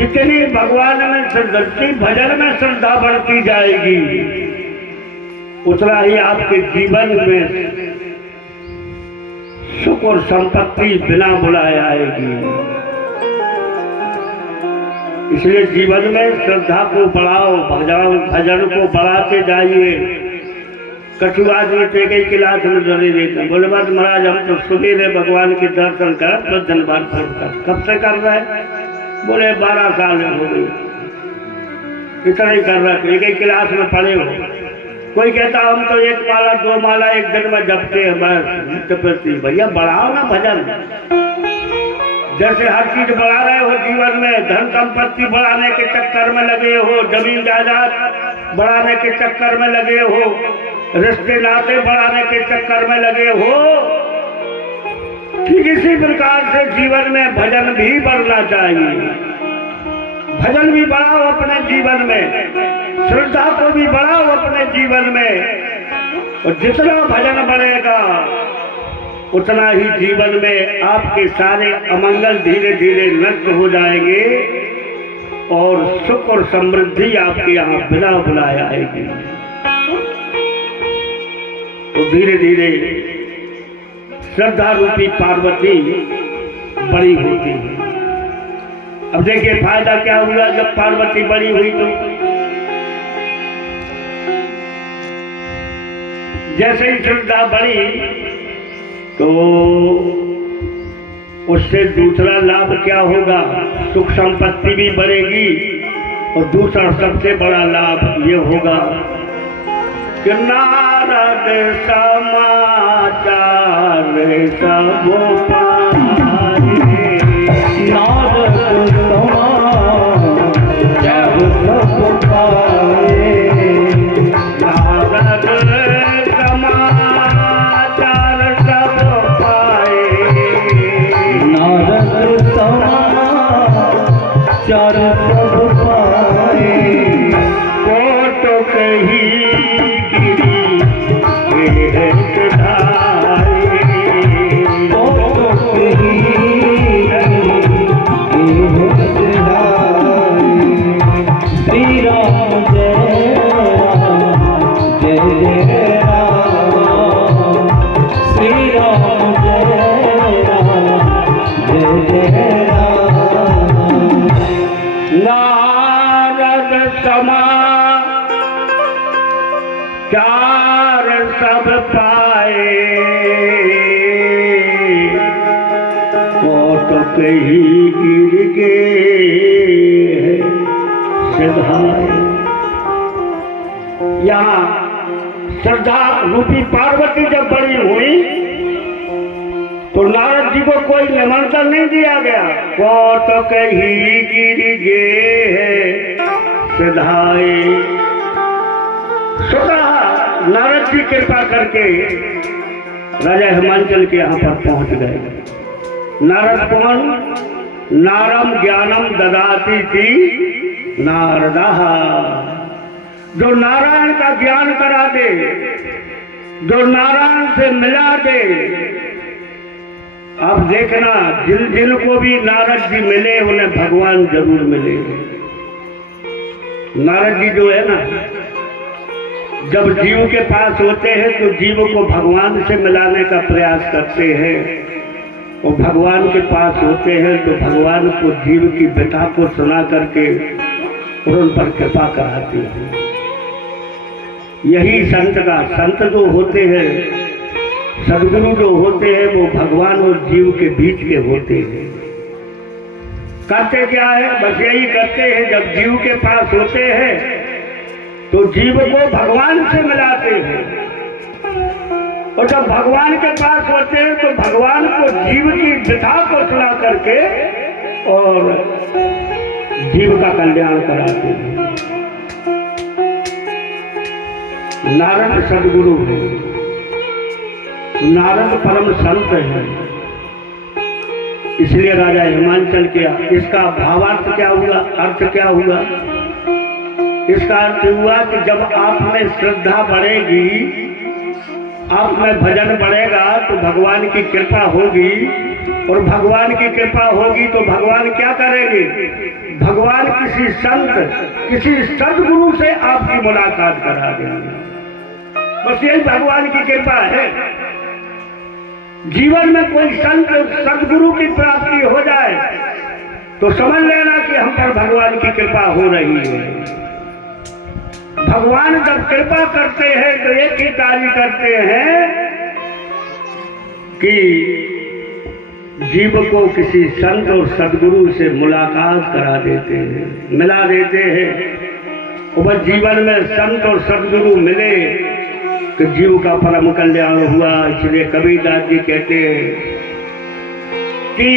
जितनी भगवान में श्रद्धा, भजन में श्रद्धा बढ़ती जाएगी, उतना ही आपके जीवन में सुख और संपत्ति बिना बुलाए आएगी। इसलिए जीवन में श्रद्धा को बढ़ाओ, भजन को बढ़ाते जाइए। कछु आदमी टेके क्लास में डरे रहते हैं, बोले बात महाराज हम तो सुबह भगवान के दर्शन कर तो धन्यवाद कर। कब से कर रहा है? बोले 12 साल हो गई, इतना ही कर रहा है। एक क्लास में पढ़े हो। कोई कहता हम तो 1 माला 2 माला एक दिन में जपते हैं बस। भैया बढ़ाओ ना भजन। जैसे हर चीज बढ़ा रहे हो जीवन में, धन संपत्ति बढ़ाने के चक्कर में लगे हो, जमीन जायदाद बढ़ाने के चक्कर में लगे हो, रिश्ते नाते बढ़ाने के चक्कर में लगे हो, ठीक इसी प्रकार से जीवन में भजन भी बढ़ना चाहिए। भजन भी बढ़ाओ अपने जीवन में, श्रद्धा को भी बढ़ाओ अपने जीवन में। और जितना भजन बढ़ेगा उतना ही जीवन में आपके सारे अमंगल धीरे धीरे नष्ट हो जाएंगे और सुख और समृद्धि आपके यहाँ बिना बुलाए आएगी। तो धीरे धीरे श्रद्धा रूपी पार्वती बड़ी होती है। अब देखिए फायदा क्या हुआ जब पार्वती बड़ी हुई। तो जैसे ही श्रद्धा बढ़ी तो उससे दूसरा लाभ क्या होगा? सुख संपत्ति भी बढ़ेगी और दूसरा सबसे बड़ा लाभ ये होगा कि नारद समाचार सब पाए, नारद समाचार सब पाए, नारद समाचार सब पाए, नारद समाचार सब पाए, कोट कही चार सब पाए, कोट कही गिर के सिधाए। यहाँ श्रद्धा रूपी पार्वती जब बड़ी हुई तो नारद जी को कोई निमंत्रण नहीं दिया गया। कोट कही गिर गे सिधाए। स्वतः नारद जी कृपा करके राजा हिमांचल के यहाँ पर पहुंच गए। नारद कौन? नारम ज्ञानम ददाती थी नारदा, जो नारायण का ज्ञान करा दे, जो नारायण से मिला दे। अब देखना जिन को भी नारद जी मिले उन्हें भगवान जरूर मिले। नारद जी जो है ना, जब जीव के पास होते हैं तो जीव को भगवान से मिलाने का प्रयास करते हैं, और भगवान के पास होते हैं तो भगवान को जीव की व्यथा को सुना करके उन पर कृपा कराते हैं। यही संत जो होते हैं, सदगुरु जो होते हैं, वो भगवान और जीव के बीच के होते हैं। करते क्या है? बस यही करते हैं, जब जीव के पास होते हैं तो जीव को भगवान से मिलाते हैं, और जब भगवान के पास होते हैं तो भगवान को जीव की व्यथा को सुना करके और जीव का कल्याण कराते हैं। नारद सदगुरु है, नारद परम संत है, इसलिए राजा हिमांचल किया। इसका भावार्थ क्या हुआ, अर्थ क्या हुआ? इसका अर्थ हुआ कि जब आप में श्रद्धा बढ़ेगी, आप में भजन बढ़ेगा तो भगवान की कृपा होगी, और भगवान की कृपा होगी तो भगवान क्या करेंगे? भगवान किसी संत, किसी सदगुरु से आपकी मुलाकात करा देंगे। बस यही भगवान की कृपा है। जीवन में कोई संत सदगुरु की प्राप्ति हो जाए तो समझ लेना कि हम पर भगवान की कृपा हो रही है। भगवान जब कृपा करते हैं तो एक ही कार्य करते हैं कि जीव को किसी संत और सदगुरु से मुलाकात करा देते हैं, मिला देते हैं। और जीवन में संत और सदगुरु मिले तो जीव का परम कल्याण हुआ। इसलिए कबीरदास जी कहते हैं कि